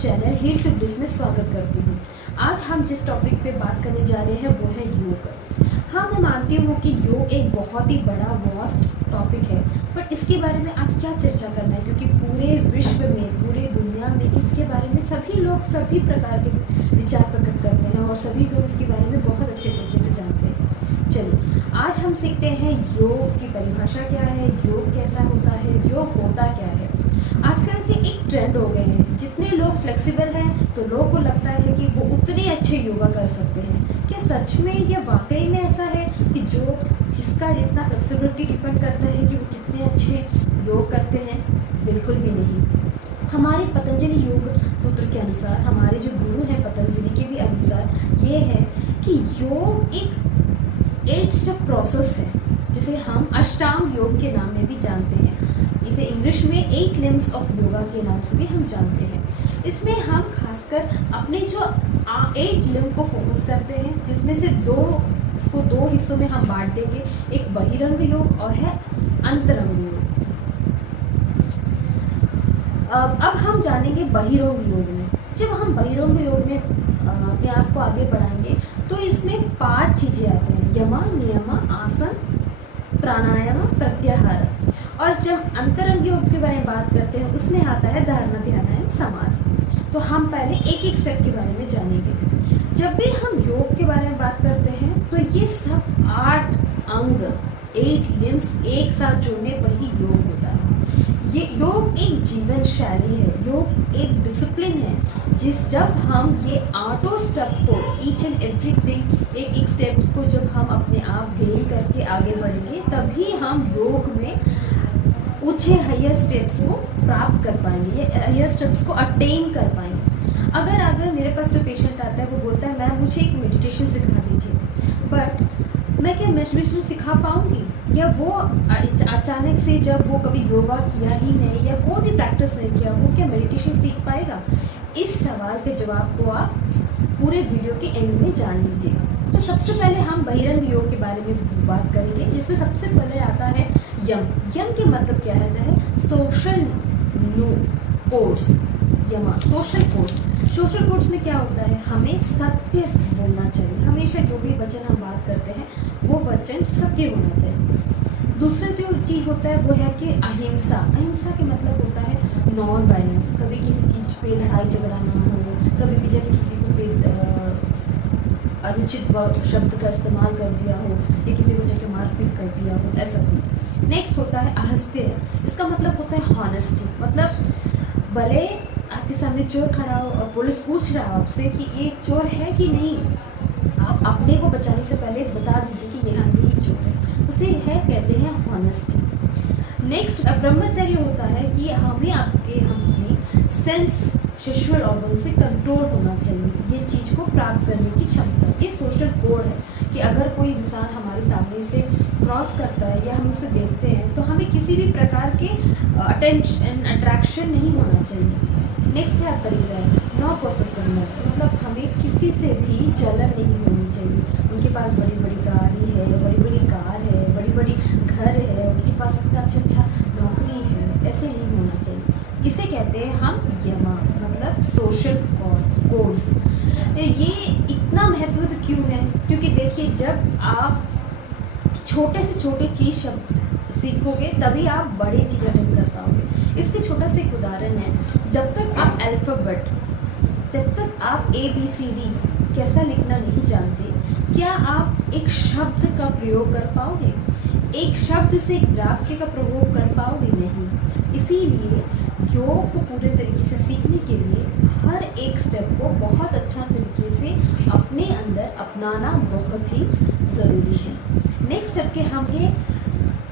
Channel heal to bliss में स्वागत करती हूँ। आज हम जिस टॉपिक पे बात करने जा रहे हैं वो है योग। हाँ, मैं मानती हूँ कि योग एक बहुत ही बड़ा वास्ट टॉपिक है, बट इसके बारे में आज क्या चर्चा करना है, क्योंकि पूरे विश्व में, पूरे दुनिया में इसके बारे में सभी लोग सभी प्रकार के विचार प्रकट करते हैं और सभी लोग इसके बारे में बहुत अच्छे तरीके से जानते हैं। चलिए, आज हम सीखते हैं योग की परिभाषा क्या है, योग कैसा होता है, योग होता क्या है। आजकल के एक ट्रेंड हो गए हैं, जितने लोग फ्लेक्सिबल हैं तो लोगों को लगता है कि वो उतने अच्छे योगा कर सकते हैं। क्या सच में या वाकई में ऐसा है कि जिसका जितना फ्लेक्सिबिलिटी डिपेंड करता है कि वो कितने अच्छे योग करते हैं? बिल्कुल भी नहीं। हमारे पतंजलि योग सूत्र के अनुसार, हमारे जो गुरु हैं पतंजलि के भी अनुसार, ये है कि योग एक 8 स्टेप प्रोसेस है, जिसे हम अष्टांग योग के नाम में भी जानते हैं। इसे इंग्लिश में 8 लिम्स ऑफ योगा के नाम से भी हम जानते हैं। इसमें हम खासकर अपने जो 8 लिम्ब को फोकस करते हैं, जिसमें से इसको दो हिस्सों में हम बांट देंगे। एक बहिरंग योग और है अंतरंग योग। अब हम जानेंगे बहिरंग योग में। जब हम बहिरंग योग में अपने आप को आगे बढ़ाएंगे तो इसमें 5 चीज़ें आती हैं: यम, नियम, आसन, प्राणायाम, प्रत्याहार। और जब अंतरंग योग के बारे में बात करते हैं उसमें आता है धारणा, ध्यान, समाधि। तो हम पहले एक एक स्टेप के बारे में जानेंगे। जब भी हम योग के बारे में बात करते हैं तो ये सब 8 अंग, 8 लिम्स एक साथ जुड़ने पर ही योग होता है। ये योग एक जीवन शैली है, योग एक डिसिप्लिन है। जब हम ये 8 स्टेप को, ईच एंड एवरीथिंग, एक स्टेप्स को जब हम अपने आप गेन करके आगे बढ़ेंगे, तभी हम योग में ऊंचे हायर स्टेप्स को प्राप्त कर पाएंगे, हायर स्टेप्स को अटेन कर पाएंगे। अगर मेरे पास कोई पेशेंट आता है, वो बोलता है मैम मुझे एक मेडिटेशन सिखा दीजिए, बट मैं क्या मेडिटेशन सिखा पाऊँगी? या वो अचानक से, जब वो कभी योगा किया ही नहीं या कोई भी प्रैक्टिस नहीं किया, वो क्या मेडिटेशन सीख पाएगा? इस सवाल के जवाब को आप पूरे वीडियो के एंड में जान लीजिएगा। तो सबसे पहले हम बहिरंग योग के बारे में बात करेंगे, जिसमें सबसे पहले आता है यम। यम के मतलब क्या होता है? Social codes. यम सोशल कोड्स। सोशल कोड्स में क्या होता है? हमें सत्य बोलना चाहिए। हमेशा जो भी वचन हम बात करते हैं वो वचन सत्य होना चाहिए। दूसरा जो चीज़ होता है वो है कि अहिंसा। अहिंसा के मतलब होता है नॉन वायलेंस। कभी किसी चीज़ पे लड़ाई झगड़ा ना हो, कभी भी जब किसी को अनुचित शब्द का इस्तेमाल कर दिया हो या किसी को जैसे मारपीट कर दिया हो, ऐसा चीज़। नेक्स्ट होता है अहस्त्य। इसका मतलब होता है हॉनेस्टी। मतलब भले आपके सामने चोर खड़ा हो और पुलिस पूछ रहा हो आपसे कि ये चोर है कि नहीं, आप अपने को बचाने से पहले बता दीजिए कि यहाँ यही चोर है। उसे कहते हैं हॉनेस्टी। नेक्स्ट ब्रह्मचर्य होता है कि हमें अपने सेंस, सेक्सुअल ऑर्गन से कंट्रोल होना चाहिए, ये चीज़ को प्राप्त करने की क्षमता। ये सोशल कोड है कि अगर कोई इंसान हमारे सामने से क्रॉस करता है या हम उसे देखते हैं तो हमें किसी भी प्रकार के अट्रैक्शन नहीं होना चाहिए। नेक्स्ट है परिग्रह, नो पोसेसिवनेस। मतलब हमें किसी से भी जलन नहीं होनी चाहिए। उनके पास बड़ी बड़ी गाड़ी है, बड़ी बड़ी कार है, बड़ी बड़ी घर है, उनके पास इतना अच्छा नौकरी है, ऐसे नहीं होना चाहिए। इसे कहते हैं हम यमा, मतलब सोशल कोड्स। ये इतना महत्व क्यों है? क्योंकि देखिए, जब आप छोटे से छोटे चीज़ शब्द सीखोगे तभी आप बड़ी चीज़ अटेंड कर पाओगे। इसके छोटा सा एक उदाहरण है। जब तक आप अल्फ़ाबेट, जब तक आप ABCD कैसा लिखना नहीं जानते, क्या आप एक शब्द का प्रयोग कर पाओगे? एक शब्द से एक वाक्य का प्रयोग कर पाओगे? नहीं। इसीलिए योग को पूरे तरीके से सीखने के लिए हर एक स्टेप को बहुत अच्छा तरीके से अपने अंदर अपनाना बहुत ही ज़रूरी है। नेक्स्ट स्टेप के हम ये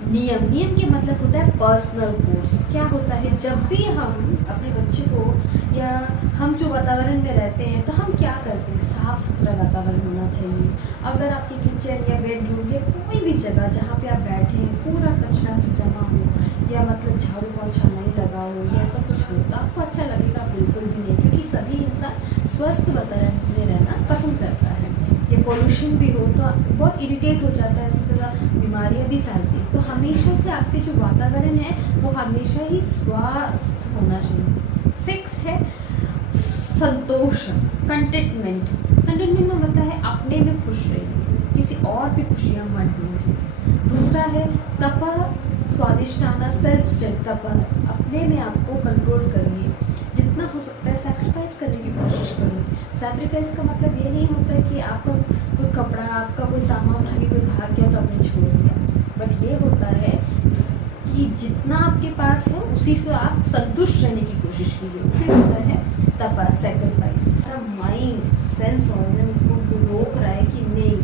नियम। नियम के मतलब होता है पर्सनल कोड्स। क्या होता है? जब भी हम अपने बच्चे को या हम जो वातावरण में रहते हैं तो हम क्या करते हैं? साफ़ सुथरा वातावरण होना चाहिए। अगर आपके किचन या बेडरूम या कोई भी जगह जहाँ पे आप बैठे हैं पूरा कचरा से जमा हो, या मतलब झाड़ू पोछा नहीं लगा हो, या ऐसा कुछ हो, तो आपको अच्छा लगेगा? बिल्कुल भी नहीं, क्योंकि सभी इंसान स्वस्थ वातावरण में रहना पसंद करता है। या पोल्यूशन भी हो तो बहुत इरिटेट हो जाता है, उससे ज़्यादा बीमारियाँ भी फैलती हैं। तो हमेशा से आपके जो वातावरण है वो हमेशा ही स्वस्थ होना चाहिए। 6 है संतोष, कंटेंटमेंट। कंटेंटमेंट में मतलब है अपने में खुश रहिए, किसी और भी खुशियाँ मत ढूंढिए। दूसरा है तपः स्वादिष्टाना, सेल्फ स्टेट। तपः अपने में आपको कंट्रोल करिए, जितना हो सकता है सैक्रिफाइस करने की कोशिश करिए। सैक्रिफाइस का मतलब ये नहीं होता है कि आपका कोई कपड़ा, आपका कोई सामान उठा के कोई भाग गया तो आपने छोड़ दिया, बट ये होता है कि जितना आपके पास है उसी से आप संतुष्ट रहने की कोशिश कीजिए, उसे होता है तपः, सैक्रिफाइस। हमारा माइंड सेंस ऑर्गन उसको रोक रहा है कि नहीं,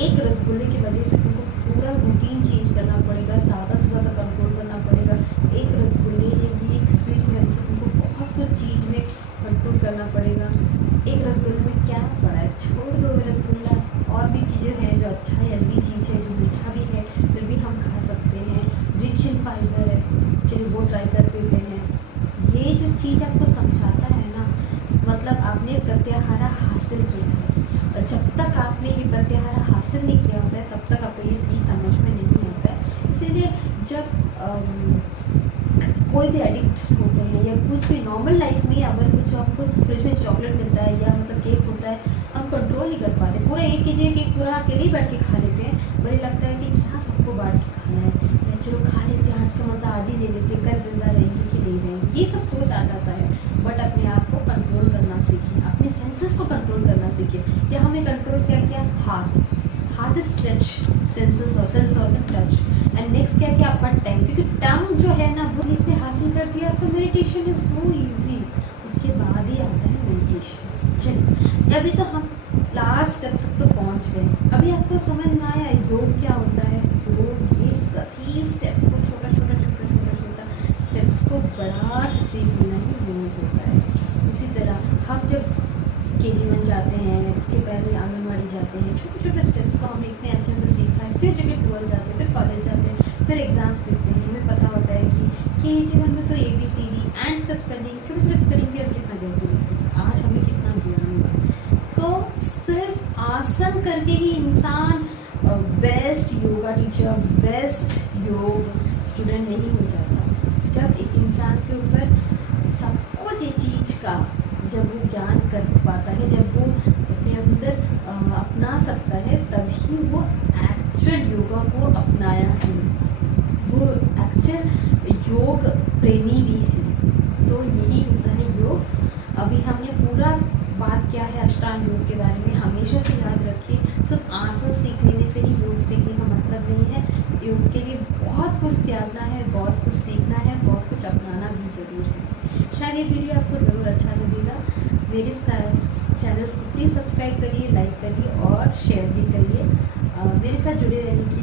एक रसगुल्ले की वजह से तुमको पूरा रूटीन चेंज करना पड़ेगा, ज़्यादा से ज़्यादा कंट्रोल करना पड़ेगा। एक रसगुल्ले एक स्वीट की वजह से तुमको बहुत कुछ चीज़ में कंट्रोल करना पड़ेगा। एक रसगुल्ले में क्या पड़ा है, छोड़ दो रसगुल्ला, और भी चीज़ें हैं जो अच्छा हेल्दी चीज़ है, जो मीठा भी है फिर भी हम खा सकते हैं, रिच इन फाइबर है, चलिए वो ट्राई कर देते हैं। ये जो चीज़ आपको समझाता है ना, मतलब आपने प्रत्याहार हासिल किया है, और जब तक आपने ये प्रत्याहार हासिल नहीं किया होता है तब तक आपको ये चीज़ समझ में नहीं आता है। इसीलिए जब कोई भी एडिक्ट्स होते हैं या कुछ भी नॉर्मल लाइफ में, अगर कुछ आपको फ्रिज में चॉकलेट मिलता है या मतलब केक होता है, हम कंट्रोल नहीं कर पाते, पूरा एक कीजिए केक पूरा अकेले ही बैठ के खा लेते हैं। बड़े लगता है कि क्या सबको बांट के खाना है, चलो खा लेते हैं, आज का मज़ा आज ही ले लेते हैं, कल जिंदा रहेंगे कि नहीं रहेंगे, ये सब सोच आ जाता है। बट अपने आप को कंट्रोल करना सीखिए, अपने सेंसेस को कंट्रोल करना सीखिए। क्या हमें कंट्रोल क्या किया, हाथ इज टच, सेंसेस और sense organ touch. And next क्या किया, आपका टंग, क्योंकि टंग जो है ना वो इसने हासिल कर दिया तो मेडिटेशन इज सो ईजी, उसके बाद ही आता है मेडिटेशन। चलिए अभी तो हम लास्ट स्टेप तक तो पहुंच गए, अभी आपको समझ में आया योग क्या होता है। योग ये सभी स्टेप को छोटा छोटा स्टेप्स को बड़ा से सीख लेना ही योग होता है। उसी तरह हम जब KG1 जाते हैं, उसके पहले आंगनवाड़ी जाते हैं, छोटे छोटे स्टेप्स को हम इतने अच्छे से सीखा है, फिर जगह 12 जाते हैं, फिर कॉलेज जाते हैं, फिर एग्जाम्स देते हैं, हमें पता होता है कि KG1 में तो ABCD एंड का स्पेलिंग, छोटे छोटे स्पेलिंग भी हम कितना देते हैं, आज हमें कितना ज्ञान हुआ। तो सिर्फ आसन करके ही इंसान बेस्ट योगा टीचर, बेस्ट योग स्टूडेंट नहीं हो जाता। जब एक इंसान के ऊपर सब कुछ ये चीज़ का जब वो ज्ञान कर पाता है, जब वो अपने अंदर अपना सकता है, तभी वो एक्चुअल योगा को अपनाया है, वो एक्चुअल योग प्रेमी भी है। तो यही होता है योग। अभी हमने पूरा बात किया है अष्टांग योग के बारे में, हमेशा से याद रखिए, सिर्फ आसन सीख लेने से ही योग सीखने का मतलब नहीं है। योग के लिए बहुत कुछ त्यागना है, बहुत कुछ सीखना है, बहुत कुछ अपनाना भी ज़रूर है। शायद ये वीडियो आपको ज़रूर अच्छा लगेगा। मेरे चैनल्स को प्लीज़ सब्सक्राइब करिए, लाइक करिए और शेयर भी करिए। मेरे साथ जुड़े रहने की